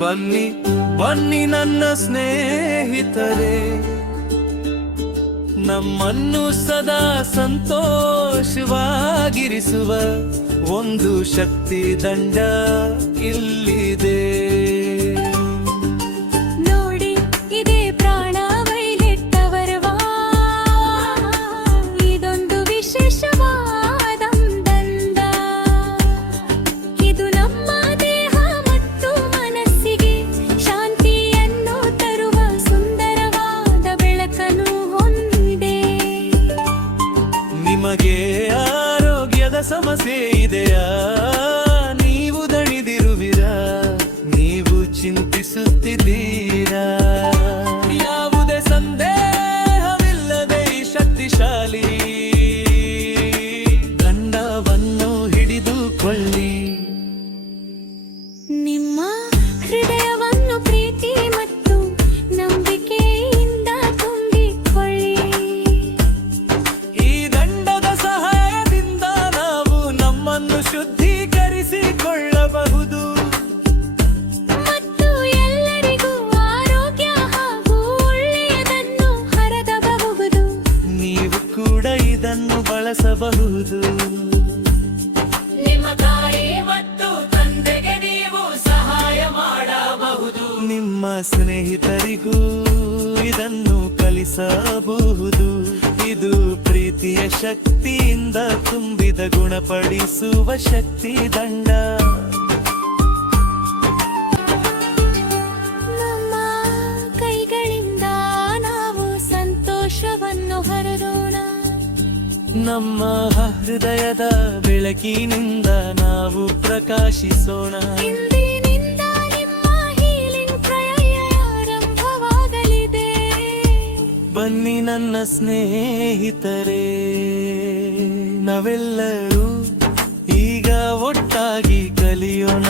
ಬನ್ನಿ ಬನ್ನಿ ನನ್ನ ಸ್ನೇಹಿತರೆ, ನಮ್ಮನ್ನು ಸದಾ ಸಂತೋಷವಾಗಿರಿಸುವ ಒಂದು ಶಕ್ತಿ ದಂಡ ಇಲ್ಲಿದೆ. ನೋಡಿ ಇದೇ ಪ್ರಾಣ ಬೈಲಿಟ್ಟವರವಾ, ಇದೊಂದು ವಿಶೇಷವಾದ ದಂಡ. ಇದು ನಮ್ಮ ದೇಹ ಮತ್ತು ಮನಸ್ಸಿಗೆ ಶಾಂತಿಯನ್ನು ತರುವ ಸುಂದರವಾದ ಬೆಳಕನ್ನು ಹೊಂದಿದೆ. ನಿಮಗೆ ಆರೋಗ್ಯದ ಸಮಸ್ಯೆ ಇದೆಯಾ? ನೀವು ದಣಿದಿರುವಿರಾ? ನೀವು ಚಿಂತಿಸುತ್ತಿದ್ದೀರಾ? ಯಾವುದೇ ಸಂದೇಹವಿಲ್ಲದೆ ಈ ಶಕ್ತಿಶಾಲಿ ದಂಡವನ್ನು ಹಿಡಿದುಕೊಳ್ಳಿ. ನಿಮ್ಮ ಹೃದಯವನ್ನು ಪ್ರೀತಿ ಮತ್ತು ನಂಬಿಕೆಯಿಂದ ತುಂಬಿಕೊಳ್ಳಿ. ಈ ದಂಡದ ಸಹಾಯದಿಂದ ನಾವು ನಮ್ಮನ್ನು ಶುದ್ಧೀಕರಿಸಿಕೊಳ್ಳಬಹುದು ಮತ್ತು ಎಲ್ಲರಿಗೂ ಆರೋಗ್ಯ ಹಾಗೂ ಒಳ್ಳೆಯದನ್ನು ಹರಡಬಹುದು. ನೀವು ಕೂಡ ಇದನ್ನು ಬಳಸಬಹುದು. ನಿಮ್ಮ ತಾಯಿ ಮತ್ತು ತಂದೆಗೆ ನೀವು ಸಹಾಯ ಮಾಡಬಹುದು. ನಿಮ್ಮ ಸ್ನೇಹಿತರಿಗೂ ಇದನ್ನು ಕಲಿಸಬಹುದು. ಇದು ಪ್ರೀತಿಯ ಶಕ್ತಿಯಿಂದ ತುಂಬಿದ ಗುಣಪಡಿಸುವ ಶಕ್ತಿ ದಂಡ. ನಮ್ಮ ಕೈಗಳಿಂದ ನಾವು ಸಂತೋಷವನ್ನು ಹರಡೋಣ. ನಮ್ಮ ಹೃದಯದ ಬೆಳಕಿನಿಂದ ನಾವು ಪ್ರಕಾಶಿಸೋಣ. ಇಂದಿನಿಂದ ನಿಮ್ಮ ಹೀಲಿಂಗ್ ಪ್ರಯಾಣ ಆರಂಭವಾಗಲಿದೆ. ಬನ್ನಿ ನನ್ನ ಸ್ನೇಹಿತರೆ, ನಾವೆಲ್ಲರೂ ಈಗ ಒಟ್ಟಾಗಿ ಕಲಿಯೋಣ.